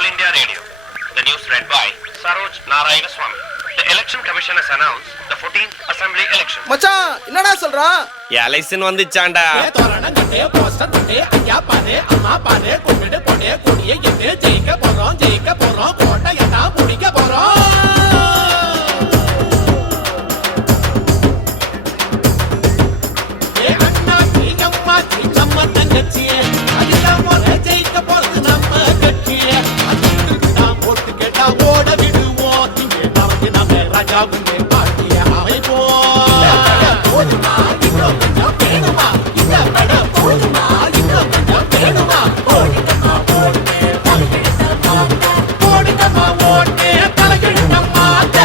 All India Radio. The news read by Saroj Narayanaswamy. The Election Commission has announced the 14th Assembly election. மச்சான் என்னடா சொல்றா? Election வந்துச்சாண்டா. தோரணம் கட்டே poster கட்டே ஐயா பாரு அம்மா பாரு கும்பிடு போடே கொடியே எது ஜெயிக்க போறோம் கோட்டையடா முடிக்க போறோம். ஏ அண்ணா நீ அம்மா நீ நம்ம தங்கச்சி அதெல்லாம் ஒரு ஜெயிக்க போறது நம்ம கட்சி. அதுக்கு தான் போட்டு கேட்டா ஓட விடுவோம். இங்கே நமக்கு நம்ம ராஜாவுங்க பாட்டிய அமைப்போம். போதுமா இன்னும் கொஞ்சம் வேணுமா? இந்த படம் போதுமா இன்னும் கொஞ்சம் வேணுமா? போடுங்கம்மா ஓட்டு தலைகெடுத்த மாத்த.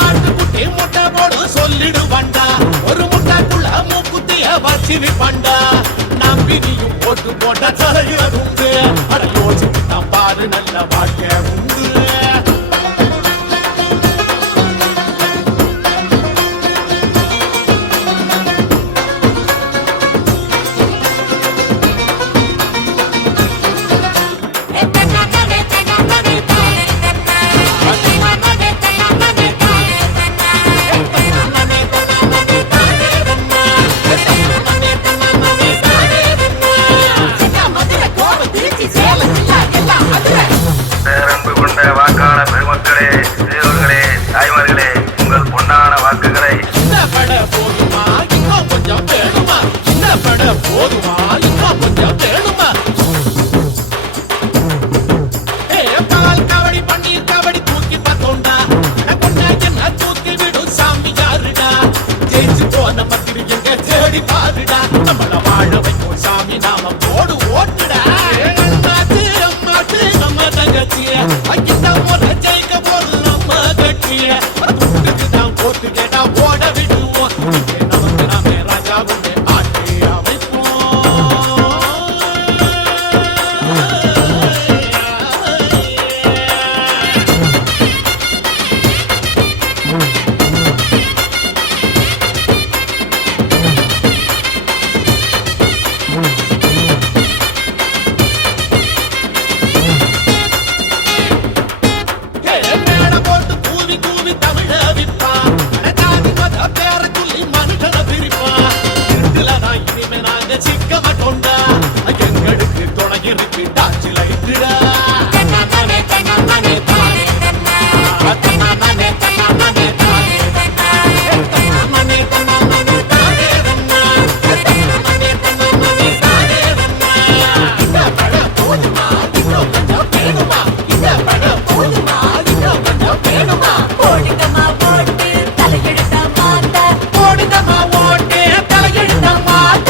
ஆட்டுக்குட்டி முட்டை போடு சொல்லிடுவாண்டா. ஒரு முட்டைக்குள்ள மூக்குத்திய வச்சு விப்பாண்டா. நம்பி நீயும் போட்டு போட்ட தலையுண்டு. அட யோசிச்சு தான் பாரு நல்ல வாழ்க்கை உண்டு. பேரன்பு கொண்ட வாக்காளர் பெருமக்களே, சிறியவர்களே, தாய்மார்களே, உங்கள் பொன்னான வாக்குகளை இந்த பட போதுமா இன்னும் கொஞ்சம் வேணுமா? இந்த பட போதுமா இன்னும் கொஞ்சம் வேணுமா? பால் கபடி பன்னீர் கபடி தூக்கி பார்த்தோண்டா. கொண்டா என்ன தூக்கி விடும் சாமி யாருடா? ஜெயிச்சு போன மத்திரி எங்க தேடி பாருடா. நம்மள வாழ வைக்கும் சாமி நாம போடு ஓட்டுடா. அம்மாட்டு நம்ம தங்கச்சிய அக்கிட்ட ஒரு ஜெயிக்க போது நம்ம கட்சிய தான் போட்டு கேட்டா ஓட விடுவோம். நமக்கு நாமே ராஜாவுமே ஆட்சி போட்டு கூவி கூவி தமிழ விற்பான். ஜாதி மத பேர சொல்லி மனுஷனை பிரிப்பான். இருட்டுல நான் இனிமே நாங்க சிக்க மாட்டோண்டா. எங்களுக்கு துணை இருக்கு டாச்சு லைட்டுடா. போடுங்கம்மா ஓட்டு தலையெழுத்த மாத்த.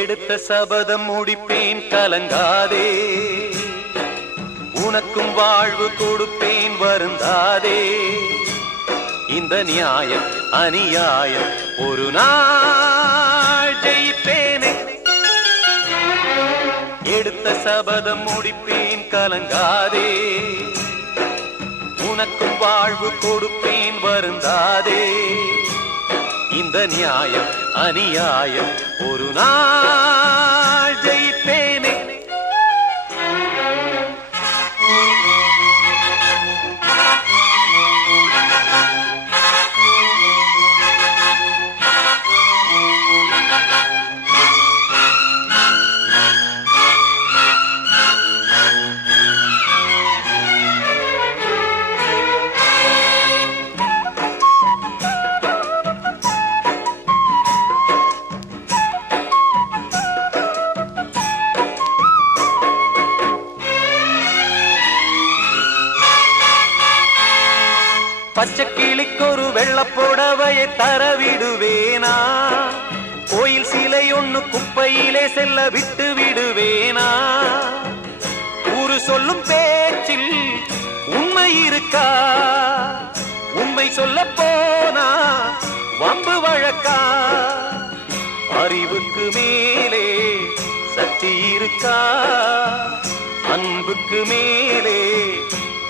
எடுத்த சபதம் முடிப்பேன் கலங்காதே. உனக்கும் வாழ்வு கொடுப்பேன் வருந்தாதே. இந்த நியாயம் அநியாயம் ஒரு நாள் ஜெயிப்பேனே. எடுத்த சபதம் முடிப்பேன் கலங்காதே. உனக்கும் வாழ்வு கொடுப்பேன் வருந்தாதே. இந்த நியாயம் அநியாயம் ஒரு நாள் ஜெயிப்பேனே. பச்சை கிளிக்கொரு வெள்ளப்புடவையை தரவிடுவேனா, கோயில் சிலை ஒண்ணு குப்பையிலே செல்ல விட்டு விடுவேனா, ஊரு சொல்லும் பேச்சில் உண்மை இருக்கா, உண்மை சொல்ல போனா வம்பு வழக்கா, அறிவுக்கு மேலே சக்தி இருக்கா, அன்புக்கு மேலே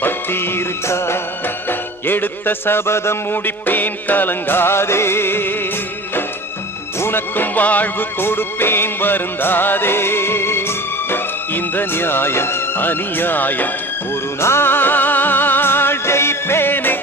பக்தி இருக்கா, எடுத்த சபதம் முடிப்பேன் கலங்காதே, உனக்கும் வாழ்வு கொடுப்பேன் வருந்தாதே, இந்த நியாயம் அநியாயம் ஒரு நாள் ஜெயிப்பேனே.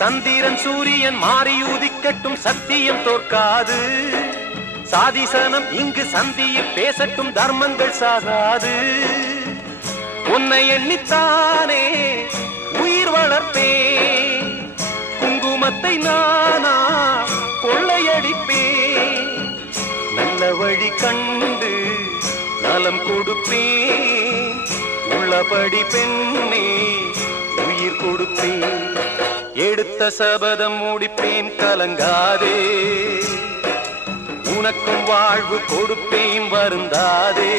சந்திரன் சூரியன் மாறி உதிக்கட்டும் சத்தியம் தோற்காது, சாதிசனம் இங்கு சந்தியில் பேசட்டும் தர்மங்கள் சாகாது, உன்னை எண்ணித்தானே உயிர் வளர்ப்பேன், குங்குமத்தை நானா கொள்ளையடிப்பேன், நல்ல வழி கண்டு நலம் கொடுப்பேன், உள்ளபடி பெண்ணே உயிர் கொடுப்பேன், எடுத்த சபதம் முடிப்பேன் கலங்காதே, உனக்கும் வாழ்வு கொடுப்பேன் வருந்தாதே,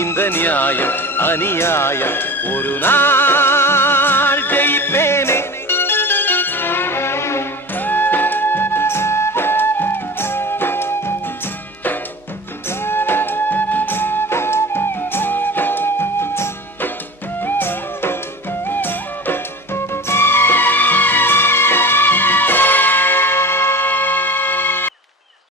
இந்த நியாயம் அநியாயம் ஒரு நாள்